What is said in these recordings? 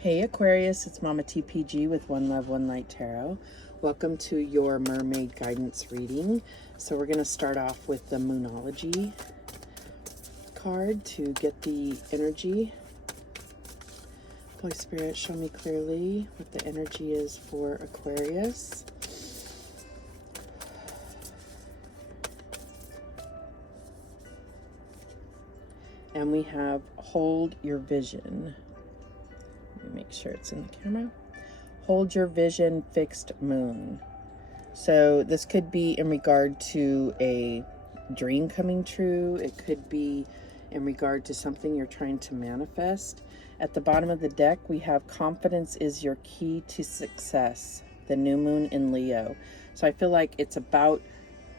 Hey Aquarius, it's Mama TPG with One Love, One Light Tarot. Welcome to your mermaid guidance reading. So we're going to start off with the Moonology card to get the energy. Holy Spirit, show me clearly what the energy is for Aquarius. And we have hold your vision. Let me make sure it's in the camera. Hold your vision, fixed moon. So this could be in regard to a dream coming true. It could be in regard to something you're trying to manifest. At the bottom of the deck, we have confidence is your key to success. The new moon in Leo. So I feel like it's about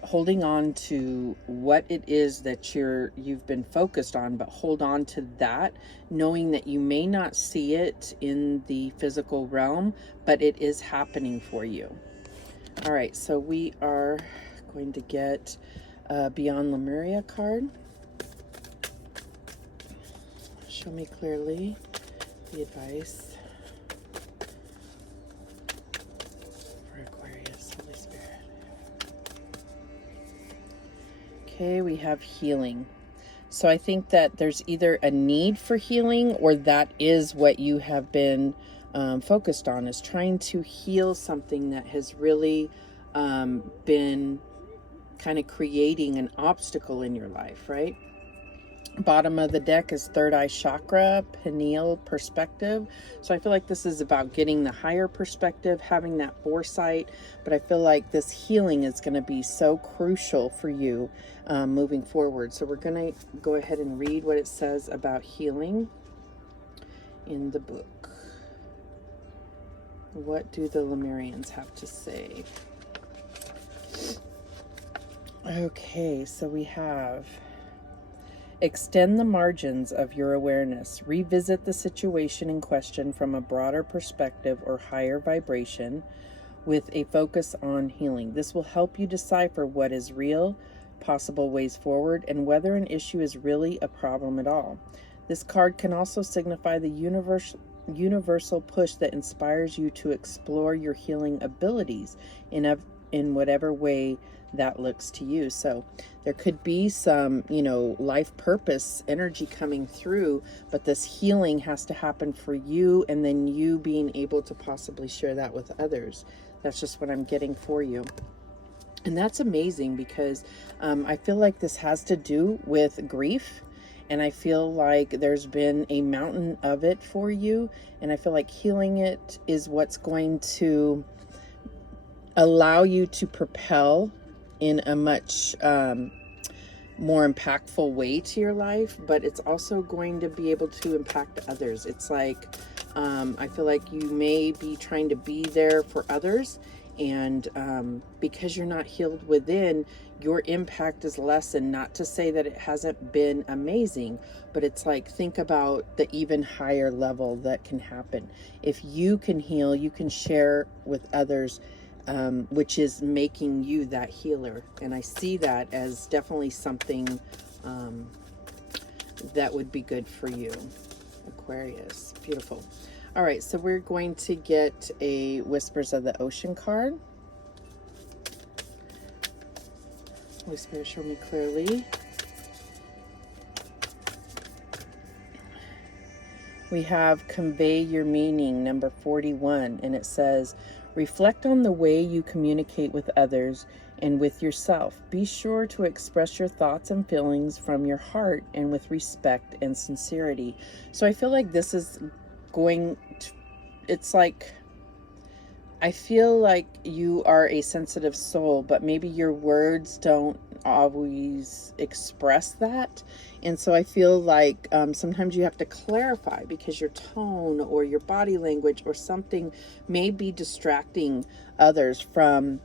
holding on to what it is that you've been focused on, but hold on to that, knowing that you may not see it in the physical realm, but it is happening for you. All right, so we are going to get Beyond Lumeria card. Show me clearly the advice for Aquarius, Holy Spirit. Okay, we have healing. So I think that there's either a need for healing, or that is what you have been focused on, is trying to heal something that has really been kind of creating an obstacle in your life, right? Bottom of the deck is third eye chakra, pineal perspective. So I feel like this is about getting the higher perspective, having that foresight. But I feel like this healing is going to be so crucial for you moving forward. So we're going to go ahead and read what it says about healing in the book. What do the Lumerians have to say? Okay, so we have: extend the margins of your awareness. Revisit the situation in question from a broader perspective or higher vibration with a focus on healing. This will help you decipher what is real, possible ways forward, and whether an issue is really a problem at all. This card can also signify the universal push that inspires you to explore your healing abilities in whatever way that looks to you. So there could be some, life purpose energy coming through, but this healing has to happen for you, and then you being able to possibly share that with others. That's just what I'm getting for you. And that's amazing, because I feel like this has to do with grief. And I feel like there's been a mountain of it for you. And I feel like healing it is what's going to allow you to propel in a much more impactful way to your life, but it's also going to be able to impact others. It's like, I feel like you may be trying to be there for others, and because you're not healed within, your impact is lessened. Not to say that it hasn't been amazing, but it's like, think about the even higher level that can happen. If you can heal, you can share with others, which is making you that healer. And I see that as definitely something that would be good for you, Aquarius. Beautiful. All right, so we're going to get a Whispers of the Ocean card. Holy Spirit, show me clearly. We have Convey Your Meaning, number 41, and it says, reflect on the way you communicate with others and with yourself. Be sure to express your thoughts and feelings from your heart and with respect and sincerity. So I feel like this is going to, it's like, I feel like you are a sensitive soul, but maybe your words don't always express that. And so I feel like sometimes you have to clarify, because your tone or your body language or something may be distracting others from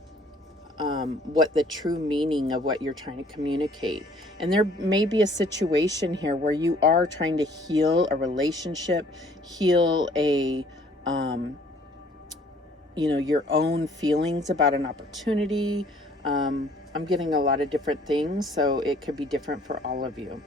what the true meaning of what you're trying to communicate. And there may be a situation here where you are trying to heal a relationship, heal a your own feelings about an opportunity. I'm getting a lot of different things, so it could be different for all of you.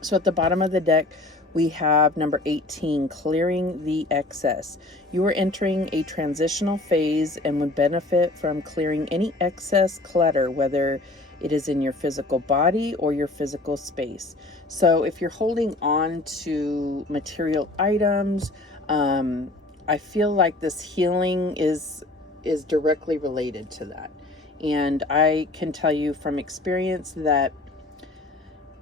So at the bottom of the deck, We have number 18, clearing the excess. You are entering a transitional phase and would benefit from clearing any excess clutter, whether it is in your physical body or your physical space. So if you're holding on to material items, I feel like this healing is directly related to that. And I can tell you from experience that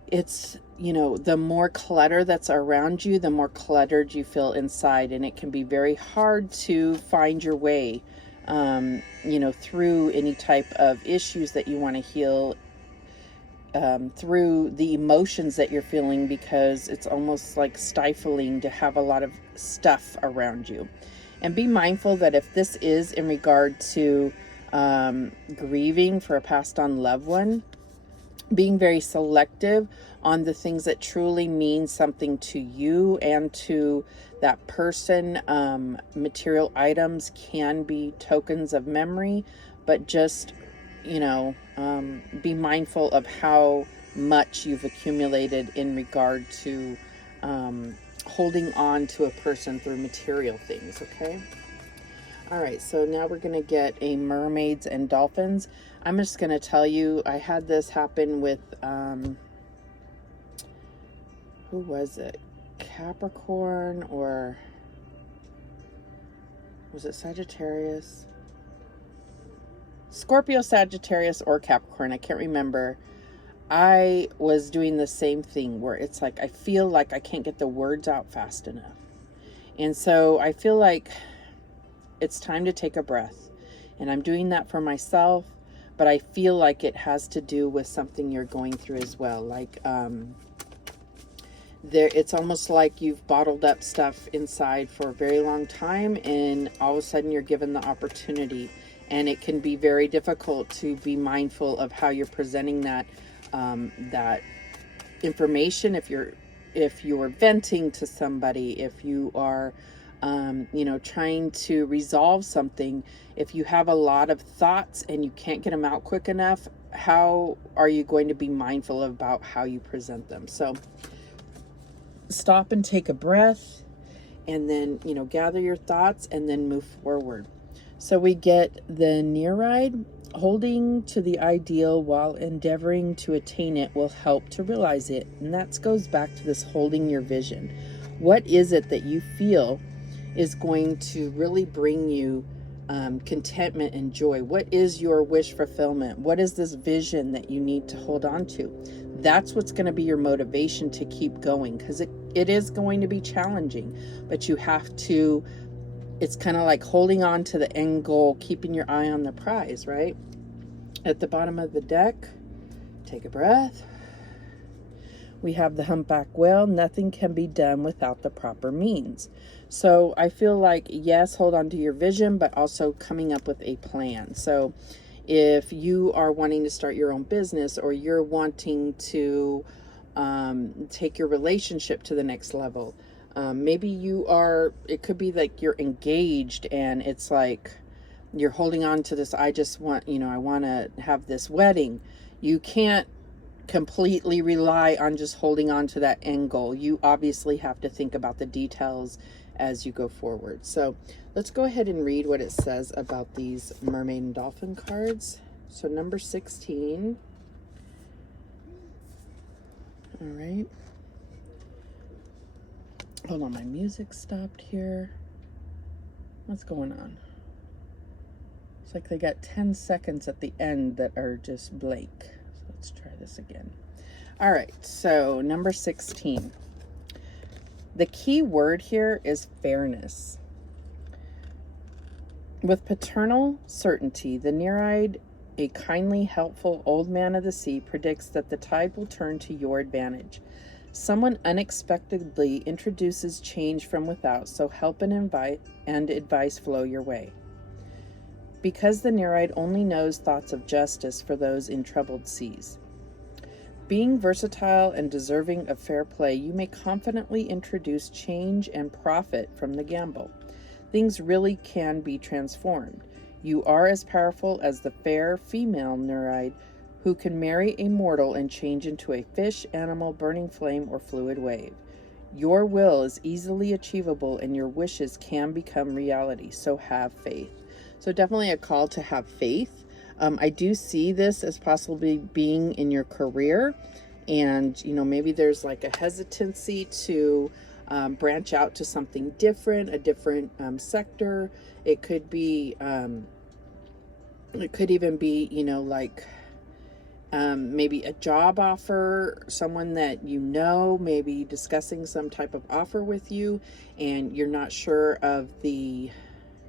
it's, the more clutter that's around you, the more cluttered you feel inside. And it can be very hard to find your way, through any type of issues that you want to heal, through the emotions that you're feeling, because it's almost like stifling to have a lot of stuff around you. And be mindful that if this is in regard to grieving for a passed on loved one, being very selective on the things that truly mean something to you and to that person. Material items can be tokens of memory, but just, be mindful of how much you've accumulated in regard to holding on to a person through material things, okay? All right, so now we're going to get a mermaids and dolphins. I'm just going to tell you, I had this happen with, who was it? Capricorn, or was it Sagittarius? Scorpio, Sagittarius, or Capricorn. I can't remember. I was doing the same thing where it's like, I feel like I can't get the words out fast enough. And so I feel like it's time to take a breath. And I'm doing that for myself, but I feel like it has to do with something you're going through as well. Like, it's almost like you've bottled up stuff inside for a very long time, and all of a sudden you're given the opportunity. And it can be very difficult to be mindful of how you're presenting that that information. If you're venting to somebody, if you are trying to resolve something, if you have a lot of thoughts and you can't get them out quick enough, how are you going to be mindful about how you present them? So stop and take a breath, and then, gather your thoughts and then move forward. So we get the Nereid. Holding to the ideal while endeavoring to attain it will help to realize it. And that goes back to this holding your vision. What is it that you feel is going to really bring you contentment and joy? What is your wish fulfillment? What is this vision that you need to hold on to? That's what's going to be your motivation to keep going, because it is going to be challenging, but you have to, it's kind of like holding on to the end goal, keeping your eye on the prize, right? At the bottom of the deck, take a breath. We have the humpback whale. Nothing can be done without the proper means. So I feel like, yes, hold on to your vision, but also coming up with a plan. So if you are wanting to start your own business, or you're wanting to take your relationship to the next level, maybe it could be like you're engaged and it's like you're holding on to this, I want to have this wedding. You can't completely rely on just holding on to that end goal. You obviously have to think about the details as you go forward. So let's go ahead and read what it says about these mermaid and dolphin cards. So number 16. All right. Hold on, my music stopped here. What's going on? It's like they got 10 seconds at the end that are just blank. So let's try this again. All right, so number 16. The key word here is fairness. With paternal certainty, the Nereid, a kindly, helpful old man of the sea, predicts that the tide will turn to your advantage. Someone unexpectedly introduces change from without, so help and advice flow your way. Because the Nereid only knows thoughts of justice for those in troubled seas. Being versatile and deserving of fair play, you may confidently introduce change and profit from the gamble. Things really can be transformed. You are as powerful as the fair female Nereid who can marry a mortal and change into a fish, animal, burning flame, or fluid wave. Your will is easily achievable and your wishes can become reality. So have faith. So definitely a call to have faith. I do see this as possibly being in your career, and maybe there's like a hesitancy to branch out to something different, a different sector. It could be it could even be like maybe a job offer, someone that maybe discussing some type of offer with you, and you're not sure of the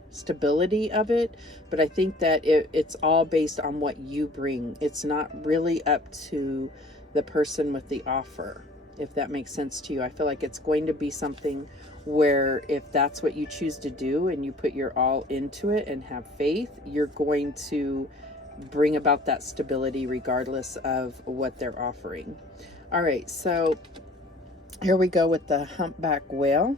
stability of it. But I think that it's all based on what you bring. It's not really up to the person with the offer, if that makes sense to you. I feel like it's going to be something where if that's what you choose to do and you put your all into it and have faith, you're going to bring about that stability regardless of what they're offering. All right, so here we go with the humpback whale.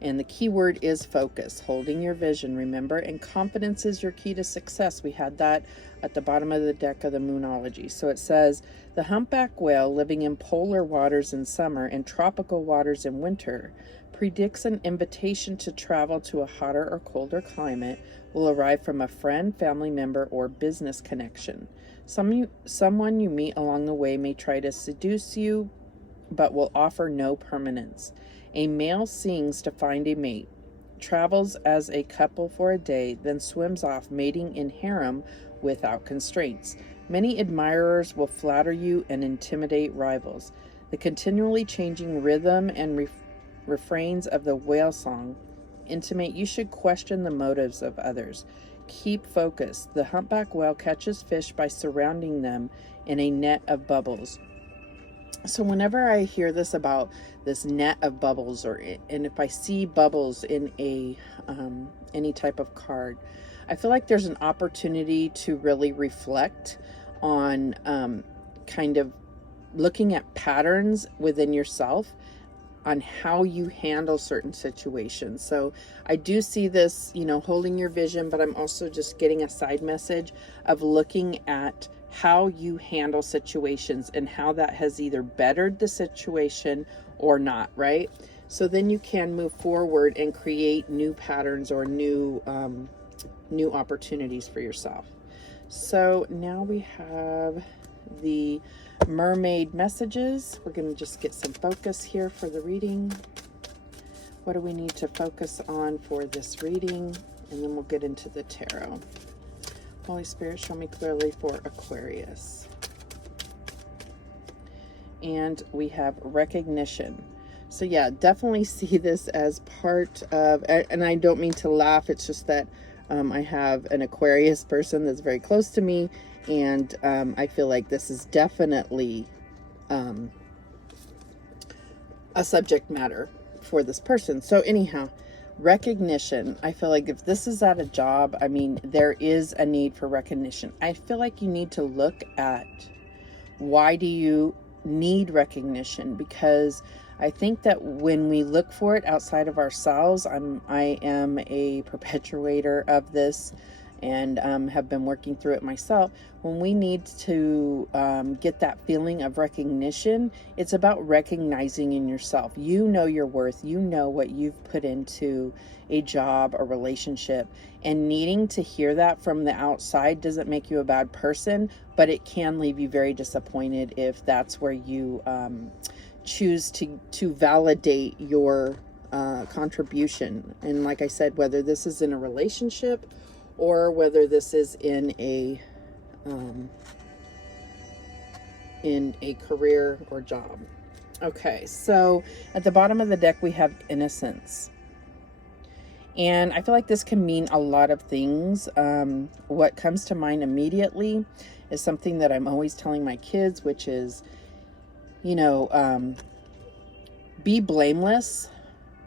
And the key word is focus, holding your vision, remember, and confidence is your key to success. We had that at the bottom of the deck of the Moonology. So it says, the humpback whale, living in polar waters in summer and tropical waters in winter, predicts an invitation to travel to a hotter or colder climate will arrive from a friend, family member, or business connection. Someone you meet along the way may try to seduce you, but will offer no permanence. A male sings to find a mate, travels as a couple for a day, then swims off, mating in harem without constraints. Many admirers will flatter you and intimidate rivals. The continually changing rhythm and refrains of the whale song intimate you should question the motives of others. Keep focused. The humpback whale catches fish by surrounding them in a net of bubbles. So whenever I hear this about this net of bubbles, and if I see bubbles in a any type of card, I feel like there's an opportunity to really reflect on kind of looking at patterns within yourself on how you handle certain situations. So I do see this, holding your vision, but I'm also just getting a side message of looking at how you handle situations and how that has either bettered the situation or not, right? So then you can move forward and create new patterns or new opportunities for yourself. So now we have the mermaid messages. We're going to just get some focus here for the reading. What do we need to focus on for this reading? And then we'll get into the tarot. Holy Spirit, show me clearly for Aquarius. And we have recognition. So yeah, definitely see this as part of, and I don't mean to laugh, it's just that I have an Aquarius person that's very close to me, and I feel like this is definitely a subject matter for this person. So anyhow, recognition. I feel like if this is at a job, there is a need for recognition. I feel like you need to look at why do you need recognition, because I think that when we look for it outside of ourselves, I am a perpetuator of this and have been working through it myself. When we need to get that feeling of recognition, it's about recognizing in yourself. You know your worth. You know what you've put into a job, a relationship, and needing to hear that from the outside doesn't make you a bad person, but it can leave you very disappointed if that's where you choose to validate your contribution. And like I said, whether this is in a relationship or whether this is in a career or job. Okay, so at the bottom of the deck we have innocence. And I feel like this can mean a lot of things. What comes to mind immediately is something that I'm always telling my kids, which is, be blameless,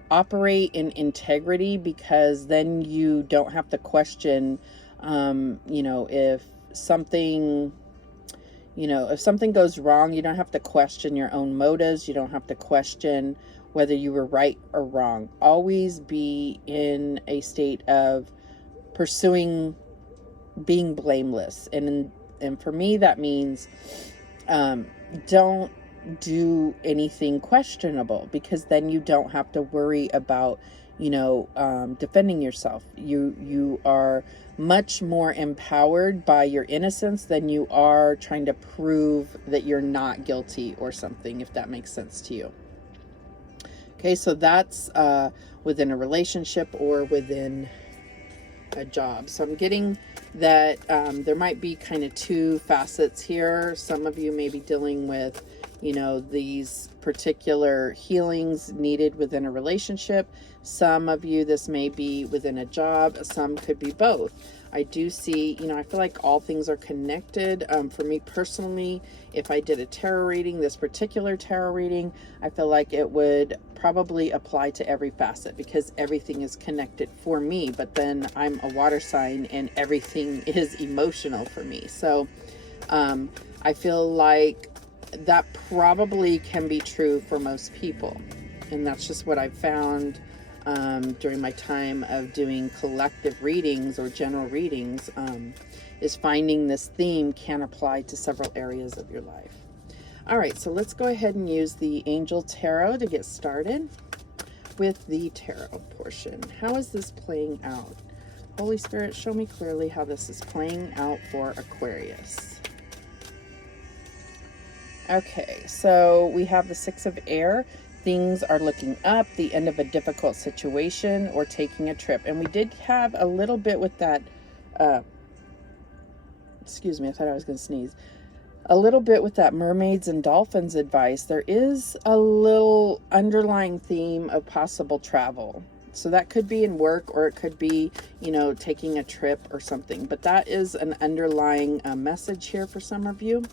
operate in integrity, because then you don't have to question, if something goes wrong, you don't have to question your own motives. You don't have to question whether you were right or wrong. Always be in a state of pursuing being blameless. And for me, that means don't do anything questionable, because then you don't have to worry about, defending yourself. You are much more empowered by your innocence than you are trying to prove that you're not guilty or something, if that makes sense to you. Okay, so that's within a relationship or within a job. So I'm getting that there might be kind of two facets here. Some of you may be dealing with, these particular healings needed within a relationship. Some of you, this may be within a job. Some could be both. I do see, I feel like all things are connected. For me personally, if I did a tarot reading, this particular tarot reading, I feel like it would probably apply to every facet, because everything is connected for me. But then I'm a water sign and everything is emotional for me. So I feel like that probably can be true for most people. And that's just what I've found during my time of doing collective readings or general readings, is finding this theme can apply to several areas of your life. All right, so let's go ahead and use the Angel Tarot to get started with the tarot portion. How is this playing out? Holy Spirit, show me clearly how this is playing out for Aquarius. Okay, so we have the Six of Air. Things are looking up, the end of a difficult situation, or taking a trip. And we did have a little bit with that, excuse me, I thought I was going to sneeze. A little bit with that mermaids and dolphins advice. There is a little underlying theme of possible travel. So that could be in work, or it could be, taking a trip or something. But that is an underlying message here for some of you.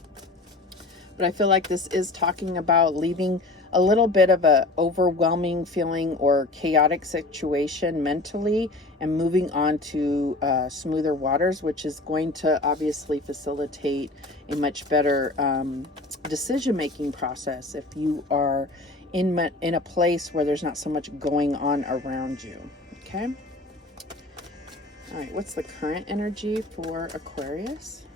But I feel like this is talking about leaving a little bit of a overwhelming feeling or chaotic situation mentally and moving on to smoother waters, which is going to obviously facilitate a much better decision-making process if you are in a place where there's not so much going on around you. Okay. All right. What's the current energy for Aquarius?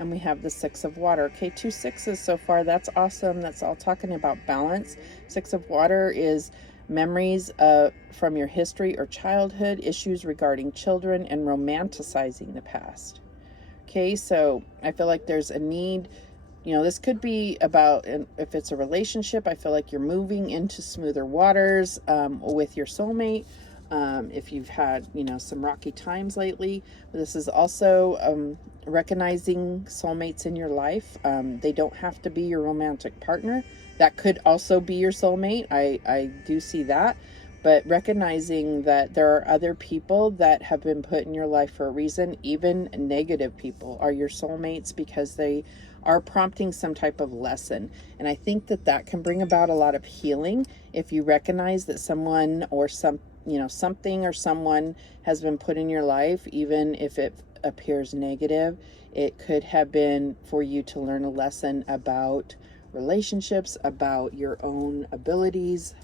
And we have the Six of Water. Okay, 2 sixes so far. That's awesome. That's all talking about balance. Six of Water is memories from your history or childhood, issues regarding children, and romanticizing the past. Okay, so I feel like there's a need. This could be about, if it's a relationship, I feel like you're moving into smoother waters with your soulmate. If you've had, some rocky times lately. But this is also recognizing soulmates in your life. They don't have to be your romantic partner. That could also be your soulmate. I do see that. But recognizing that there are other people that have been put in your life for a reason. Even negative people are your soulmates because they are prompting some type of lesson. And I think that can bring about a lot of healing if you recognize that someone or something or someone has been put in your life, even if it appears negative. It could have been for you to learn a lesson about relationships, about your own abilities,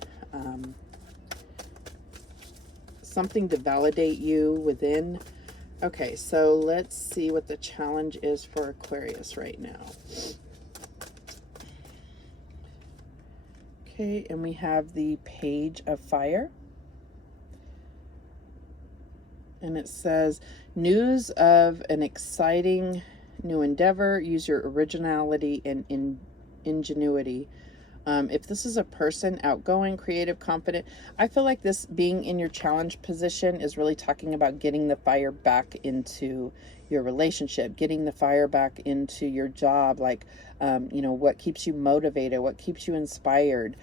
something to validate you within. Okay, so let's see what the challenge is for Aquarius right now. Okay, and we have the Page of Fire. And it says, news of an exciting new endeavor. Use your originality and ingenuity. If this is a person, outgoing, creative, confident, I feel like this being in your challenge position is really talking about getting the fire back into your relationship, getting the fire back into your job, like, what keeps you motivated, what keeps you inspired,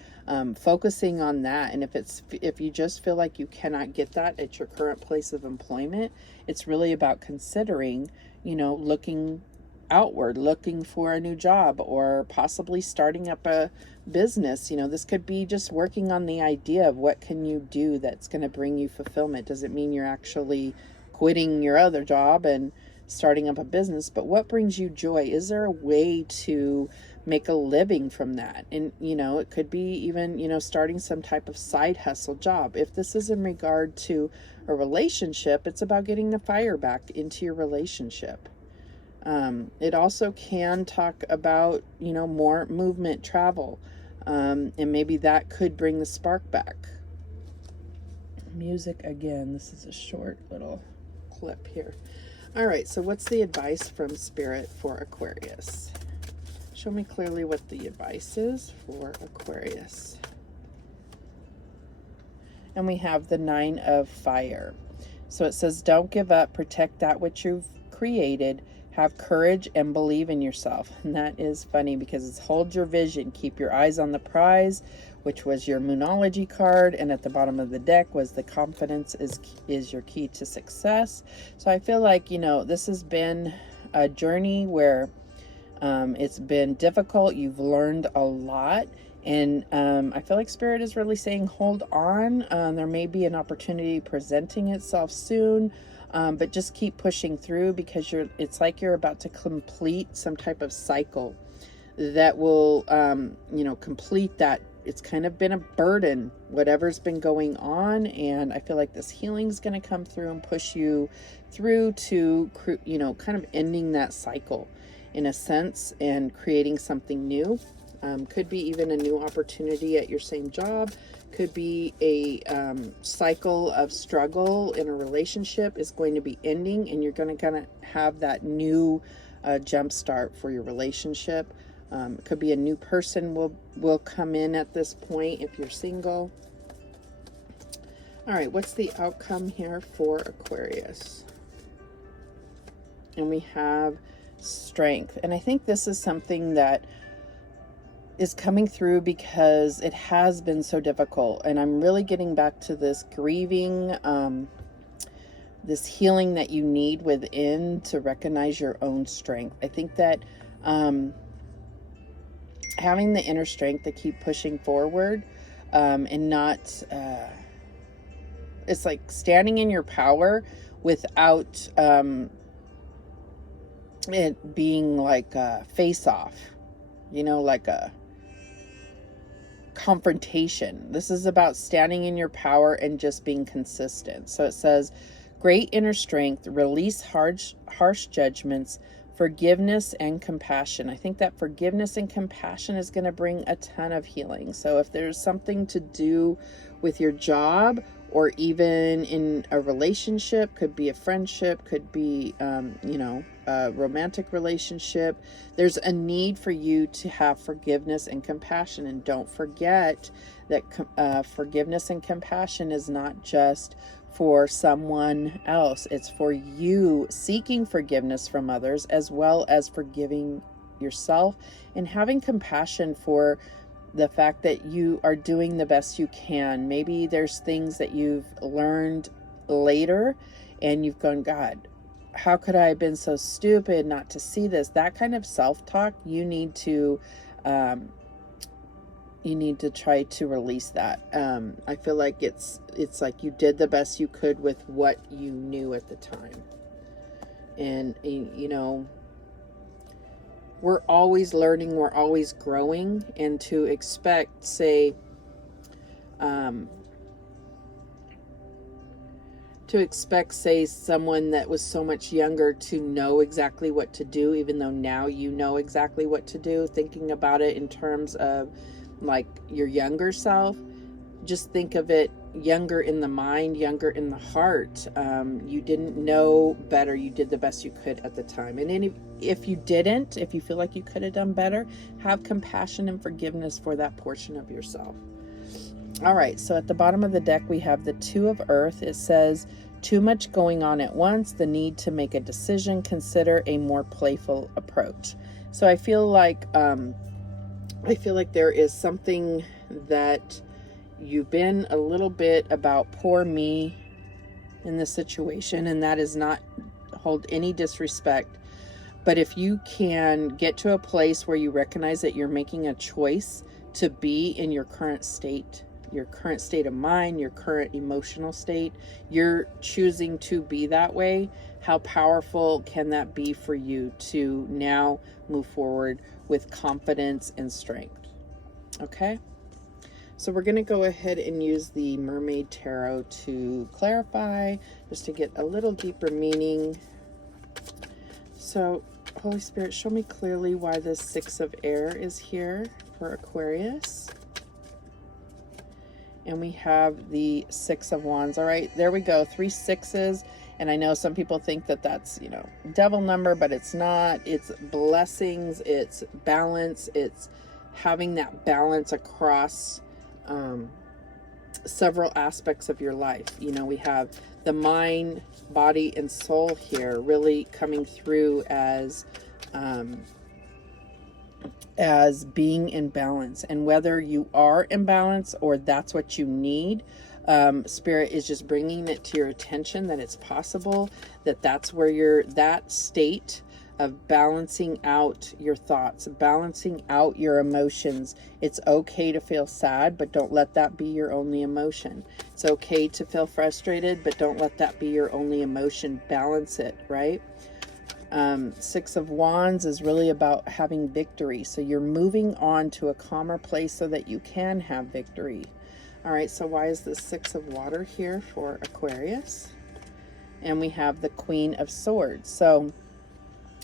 focusing on that. And if you just feel like you cannot get that at your current place of employment, it's really about considering, looking outward, looking for a new job, or possibly starting up a business. This could be just working on the idea of what can you do that's going to bring you fulfillment. Doesn't mean you're actually quitting your other job and starting up a business, but what brings you joy? Is there a way to make a living from that? And it could be even starting some type of side hustle job. If this is in regard to a relationship, it's about getting the fire back into your relationship. It also can talk about, you know, more movement, travel, and maybe that could bring the spark back. Music again. This is a short little clip here. All right, so what's the advice from Spirit for Aquarius? Show me clearly what the advice is for Aquarius. And we have the 9 of Fire. So it says, don't give up, protect that which you've created, have courage and believe in yourself. And that is funny because it's hold your vision, keep your eyes on the prize, which was your Moonology card, and at the bottom of the deck was the confidence is your key to success. So I feel like, you know, this has been a journey where it's been difficult. You've learned a lot, and I feel like Spirit is really saying hold on. There may be an opportunity presenting itself soon, but just keep pushing through, because it's like you're about to complete some type of cycle that will you know, complete that. It's kind of been a burden, whatever's been going on, and I feel like this healing is going to come through and push you through to, you know, kind of ending that cycle in a sense and creating something new. Could be even a new opportunity at your same job. Could be a cycle of struggle in a relationship is going to be ending, and you're going to kind of have that new jump start for your relationship. It could be a new person will come in at this point if you're single. All right, what's the outcome here for Aquarius? And we have Strength. And I think this is something that is coming through because it has been so difficult. And I'm really getting back to this grieving, this healing that you need within to recognize your own strength. I think that having the inner strength to keep pushing forward, and not, it's like standing in your power without it being like a face off, you know, like a confrontation. This is about standing in your power and just being consistent. So it says, great inner strength, release harsh judgments, forgiveness and compassion. I think that forgiveness and compassion is going to bring a ton of healing. So if there's something to do with your job, or even in a relationship, could be a friendship, could be, you know, a romantic relationship, there's a need for you to have forgiveness and compassion. And don't forget that forgiveness and compassion is not just for someone else. It's for you seeking forgiveness from others, as well as forgiving yourself and having compassion for the fact that you are doing the best you can. Maybe there's things that you've learned later and you've gone, God, how could I have been so stupid not to see this? That kind of self-talk, you need to try to release that. I feel like it's like you did the best you could with what you knew at the time. And, you know, we're always learning, we're always growing, and to expect, say, someone that was so much younger to know exactly what to do, even though now you know exactly what to do, thinking about it in terms of like your younger self, just think of it younger in the mind, younger in the heart. You didn't know better. You did the best you could at the time. And if you didn't, if you feel like you could have done better, have compassion and forgiveness for that portion of yourself. All right, so at the bottom of the deck, we have the 2 of Earth. It says, too much going on at once, the need to make a decision, consider a more playful approach. So I feel like there is something that you've been a little bit about poor me in this situation, and that is not hold any disrespect. But if you can get to a place where you recognize that you're making a choice to be in your current state of mind, your current emotional state, you're choosing to be that way, how powerful can that be for you to now move forward with confidence and strength? Okay? So we're going to go ahead and use the Mermaid Tarot to clarify, just to get a little deeper meaning. So Holy Spirit, show me clearly why this Six of Air is here for Aquarius. And we have the Six of Wands. All right, there we go. 3 sixes. And I know some people think that that's, you know, devil number, but it's not. It's blessings. It's balance. It's having that balance across several aspects of your life. You know, we have the mind, body, and soul here really coming through as being in balance. And whether you are in balance or that's what you need, Spirit is just bringing it to your attention that it's possible, that that's where you're, that state of balancing out your thoughts, balancing out your emotions. It's okay to feel sad, but don't let that be your only emotion. It's okay to feel frustrated, but don't let that be your only emotion. Balance it, right? Six of Wands is really about having victory. So you're moving on to a calmer place so that you can have victory. All right, so why is the Six of Water here for Aquarius? And we have the Queen of Swords. So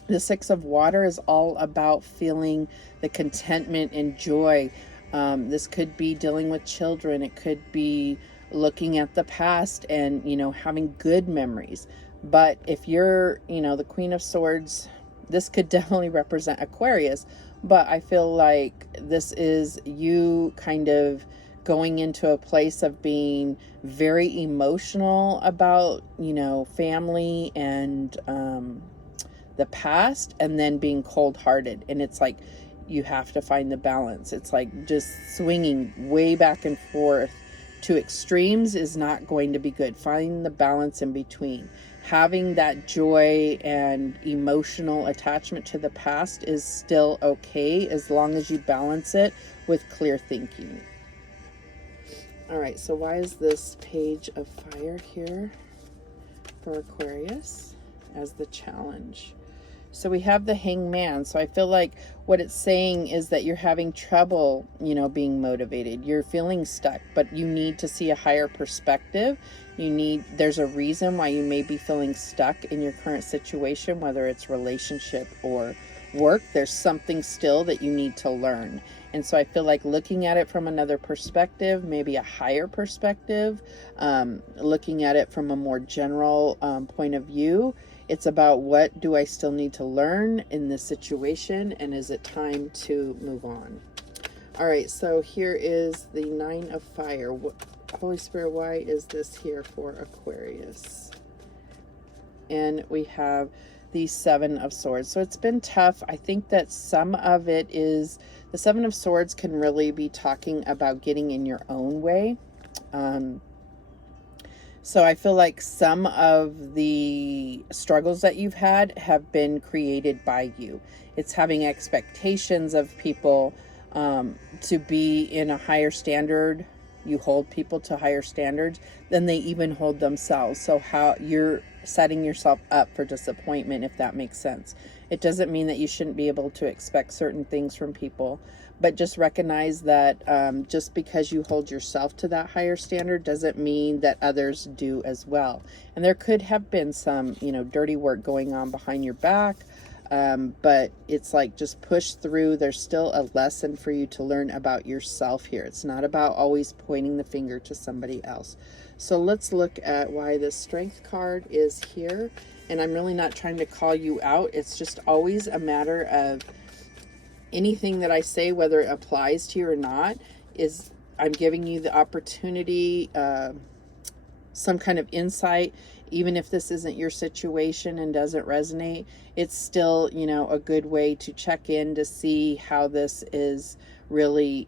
the Six of Water is all about feeling the contentment and joy. This could be dealing with children. It could be looking at the past and, you know, having good memories. But if you're, you know, the Queen of Swords, this could definitely represent Aquarius. But I feel like this is you kind of going into a place of being very emotional about, you know, family and the past, and then being cold-hearted. And it's like you have to find the balance. It's like just swinging way back and forth to extremes is not going to be good. Find the balance in between. Having that joy and emotional attachment to the past is still okay as long as you balance it with clear thinking. All right, so why is this Page of Fire here for Aquarius as the challenge? So we have the Hangman. So I feel like what it's saying is that you're having trouble, you know, being motivated. You're feeling stuck, but you need to see a higher perspective. There's a reason why you may be feeling stuck in your current situation, whether it's relationship or work. There's something still that you need to learn. And so I feel like looking at it from another perspective, maybe a higher perspective, looking at it from a more general point of view, it's about what do I still need to learn in this situation, and is it time to move on? All right, so here is the Nine of Fire. Holy Spirit, why is this here for Aquarius? And we have the Seven of Swords. So it's been tough. I think that some of it is, the Seven of Swords can really be talking about getting in your own way. So I feel like some of the struggles that you've had have been created by you. It's having expectations of people to be in a higher standard. You hold people to higher standards than they even hold themselves. So how you're setting yourself up for disappointment, if that makes sense. It doesn't mean that you shouldn't be able to expect certain things from people, but just recognize that just because you hold yourself to that higher standard doesn't mean that others do as well. And there could have been some, you know, dirty work going on behind your back, but it's like just push through. There's still a lesson for you to learn about yourself here. It's not about always pointing the finger to somebody else. So let's look at why the Strength card is here. And I'm really not trying to call you out. It's just always a matter of anything that I say, whether it applies to you or not, is I'm giving you the opportunity, some kind of insight. Even if this isn't your situation and doesn't resonate, it's still, you know, a good way to check in to see how this is really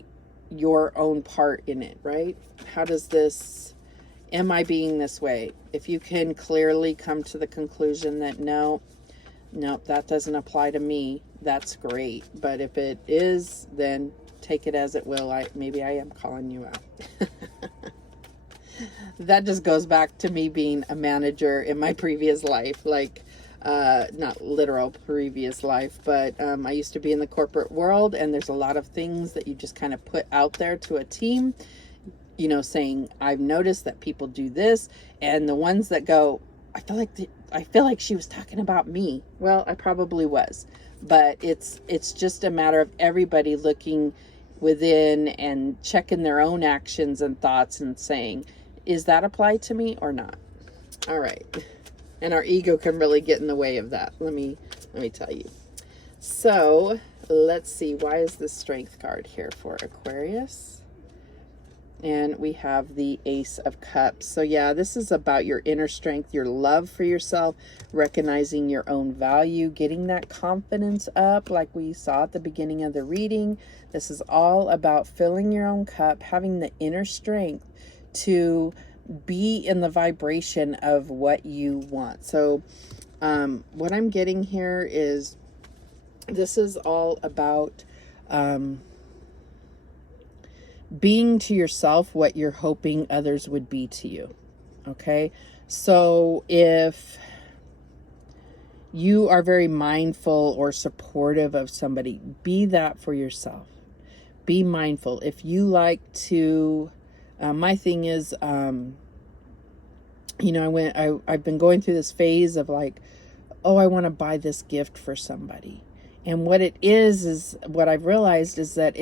your own part in it, right? How does this, am I being this way? If you can clearly come to the conclusion that no, that doesn't apply to me, that's great. But if it is, then take it as it will. Maybe I am calling you out. That just goes back to me being a manager in my previous life, like not literal previous life, but I used to be in the corporate world, and there's a lot of things that you just kind of put out there to a team, you know, saying, I've noticed that people do this, and the ones that go, I feel like I feel like she was talking about me. Well, I probably was, but it's just a matter of everybody looking within and checking their own actions and thoughts and saying, is that applied to me or not? All right. And our ego can really get in the way of that. Let me tell you. So let's see. Why is the Strength card here for Aquarius? And we have the Ace of Cups. So yeah, this is about your inner strength, your love for yourself, recognizing your own value, getting that confidence up like we saw at the beginning of the reading. This is all about filling your own cup, having the inner strength to be in the vibration of what you want. So what I'm getting here is this is all about being to yourself what you're hoping others would be to you. Okay? So if you are very mindful or supportive of somebody, be that for yourself. Be mindful. If you like to, my thing is, you know, I've been going through this phase of like, oh, I want to buy this gift for somebody. And what it is what I've realized is that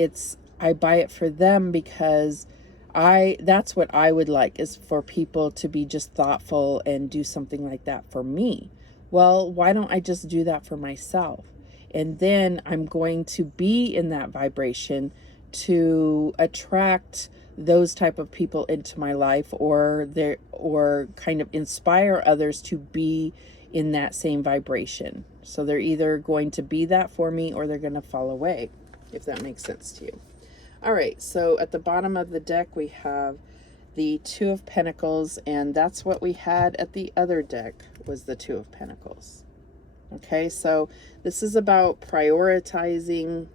I buy it for them because that's what I would like, is for people to be just thoughtful and do something like that for me. Well, why don't I just do that for myself? And then I'm going to be in that vibration to attract those type of people into my life, or kind of inspire others to be in that same vibration. So they're either going to be that for me or they're going to fall away, if that makes sense to you. All right, so at the bottom of the deck, we have the Two of Pentacles, and that's what we had at the other deck, was the Two of Pentacles. Okay, so this is about prioritizing.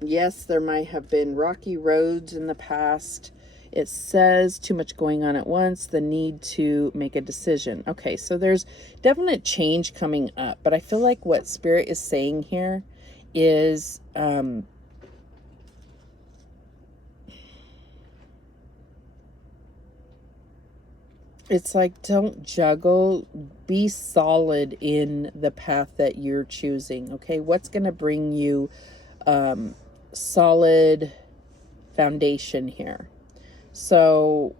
Yes, there might have been rocky roads in the past. It says too much going on at once, the need to make a decision. Okay, so there's definite change coming up, but I feel like what Spirit is saying here is it's like, don't juggle, be solid in the path that you're choosing. Okay, what's going to bring you solid foundation here? So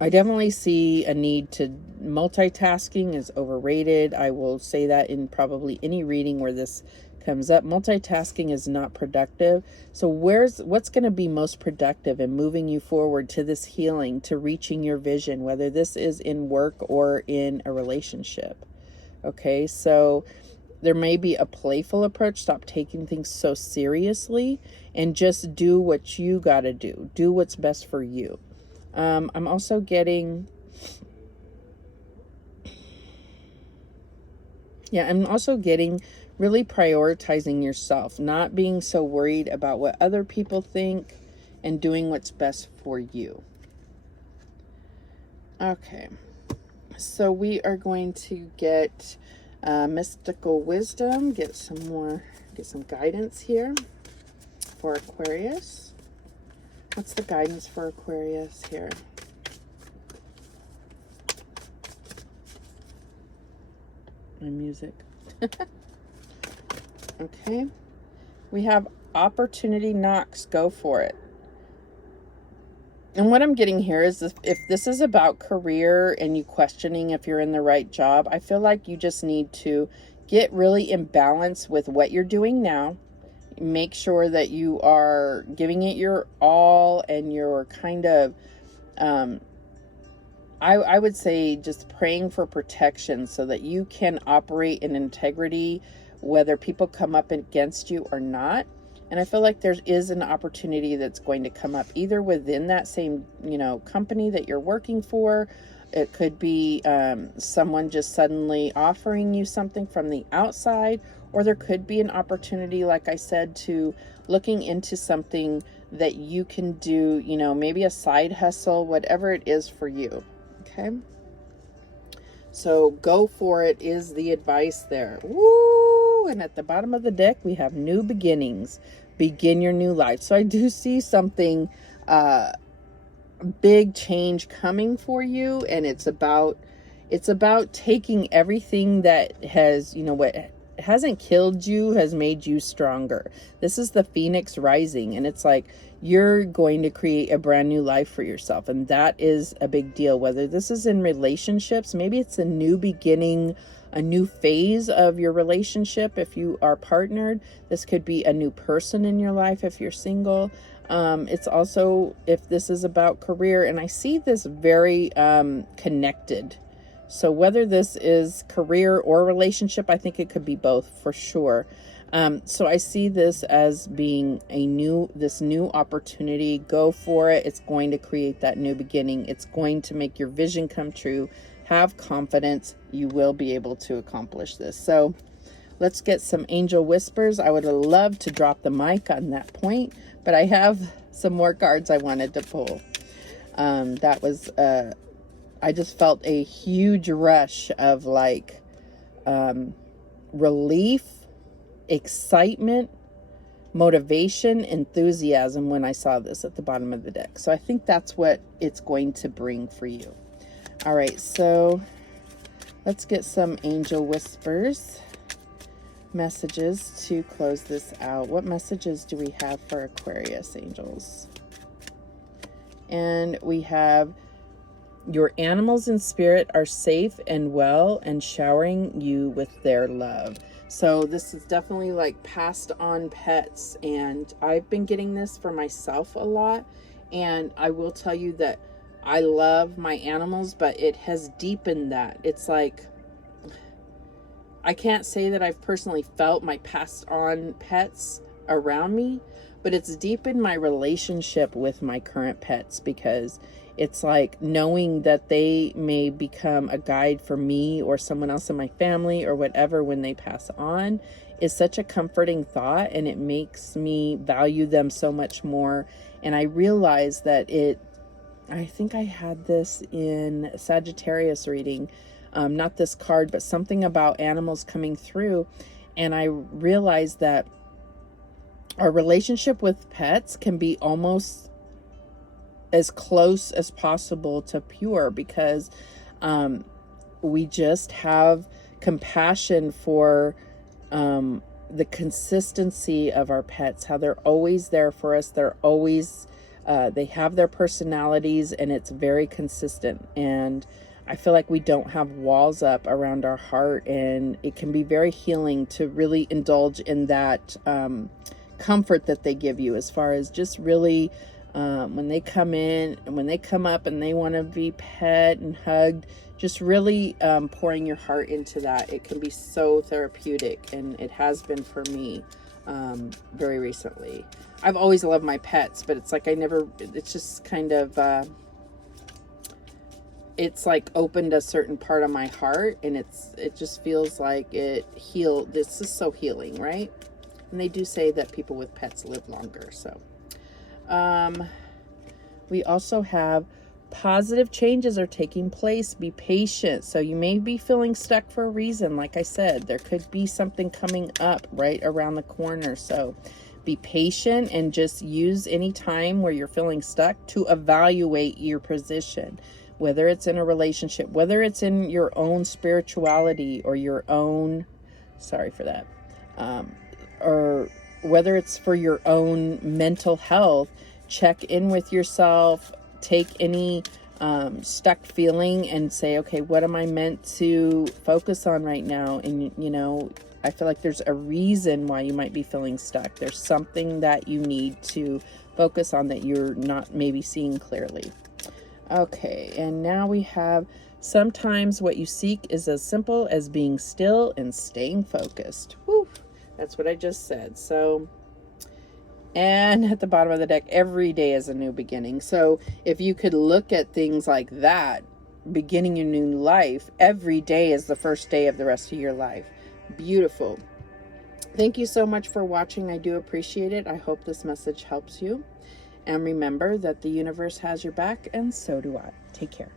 I definitely see a need to multitasking is overrated. I will say that in probably any reading where this comes up. Multitasking is not productive. So what's going to be most productive in moving you forward to this healing, to reaching your vision, whether this is in work or in a relationship? Okay, so there may be a playful approach. Stop taking things so seriously and just do what you got to do. Do what's best for you. I'm also getting, really prioritizing yourself, not being so worried about what other people think and doing what's best for you. Okay, so we are going to get mystical wisdom, get some guidance here for Aquarius. What's the guidance for Aquarius here? My music. Okay. We have opportunity knocks. Go for it. And what I'm getting here is if this is about career and you questioning if you're in the right job, I feel like you just need to get really in balance with what you're doing now. Make sure that you are giving it your all and you're kind of, I would say just praying for protection so that you can operate in integrity, whether people come up against you or not. And I feel like there is an opportunity that's going to come up either within that same, company that you're working for. It could be someone just suddenly offering you something from the outside, or there could be an opportunity, like I said, to looking into something that you can do, maybe a side hustle, whatever it is for you. Okay. So go for it is the advice there. Woo! And at the bottom of the deck, we have new beginnings. Begin your new life. So I do see something, big change coming for you, and it's about It's about taking everything that has, what hasn't killed you has made you stronger. This is the Phoenix rising, and it's like you're going to create a brand new life for yourself, and that is a big deal. Whether this is in relationships, maybe it's a new beginning, a new phase of your relationship. If you are partnered, this could be a new person in your life if you're single. It's also, if this is about career, and I see this very connected. So whether this is career or relationship, I think it could be both for sure. So I see this as being this new opportunity. Go for it. It's going to create that new beginning. It's going to make your vision come true. Have confidence. You will be able to accomplish this. So let's get some angel whispers. I would love to drop the mic on that point, but I have some more cards I wanted to pull. I just felt a huge rush of like relief, excitement, motivation, enthusiasm when I saw this at the bottom of the deck. So I think that's what it's going to bring for you. All right, so let's get some angel whispers messages to close this out. What messages do we have for Aquarius angels? And we have, your animals in spirit are safe and well and showering you with their love. So this is definitely like passed on pets, and I've been getting this for myself a lot, and I will tell you that I love my animals, but it has deepened that. It's like, I can't say that I've personally felt my passed on pets around me, but it's deepened my relationship with my current pets, because it's like knowing that they may become a guide for me or someone else in my family or whatever when they pass on is such a comforting thought, and it makes me value them so much more. And I realize that I think I had this in Sagittarius reading, not this card, but something about animals coming through. And I realized that our relationship with pets can be almost as close as possible to pure, because we just have compassion for the consistency of our pets, how they're always there for us. They're always, they have their personalities, and it's very consistent. And I feel like we don't have walls up around our heart, and it can be very healing to really indulge in that comfort that they give you, as far as just really when they come in and when they come up and they want to be pet and hugged, just really pouring your heart into that. It can be so therapeutic, and it has been for me very recently. I've always loved my pets, but it's like it's just kind of it's like opened a certain part of my heart, and it just feels like it healed. This is so healing, right? And they do say that people with pets live longer. So we also have positive changes are taking place. Be patient. So you may be feeling stuck for a reason. Like I said, there could be something coming up right around the corner. So be patient, and just use any time where you're feeling stuck to evaluate your position, whether it's in a relationship, whether it's in your own spirituality or your own, sorry for that, or whether it's for your own mental health. Check in with yourself, take any stuck feeling and say, okay, what am I meant to focus on right now? And, I feel like there's a reason why you might be feeling stuck. There's something that you need to focus on that you're not maybe seeing clearly. Okay, and now we have, sometimes what you seek is as simple as being still and staying focused. Whew, that's what I just said. So, and at the bottom of the deck, every day is a new beginning. So if you could look at things like that, beginning a new life, every day is the first day of the rest of your life. Beautiful. Thank you so much for watching. I do appreciate it. I hope this message helps you. And remember that the universe has your back, and so do I. Take care.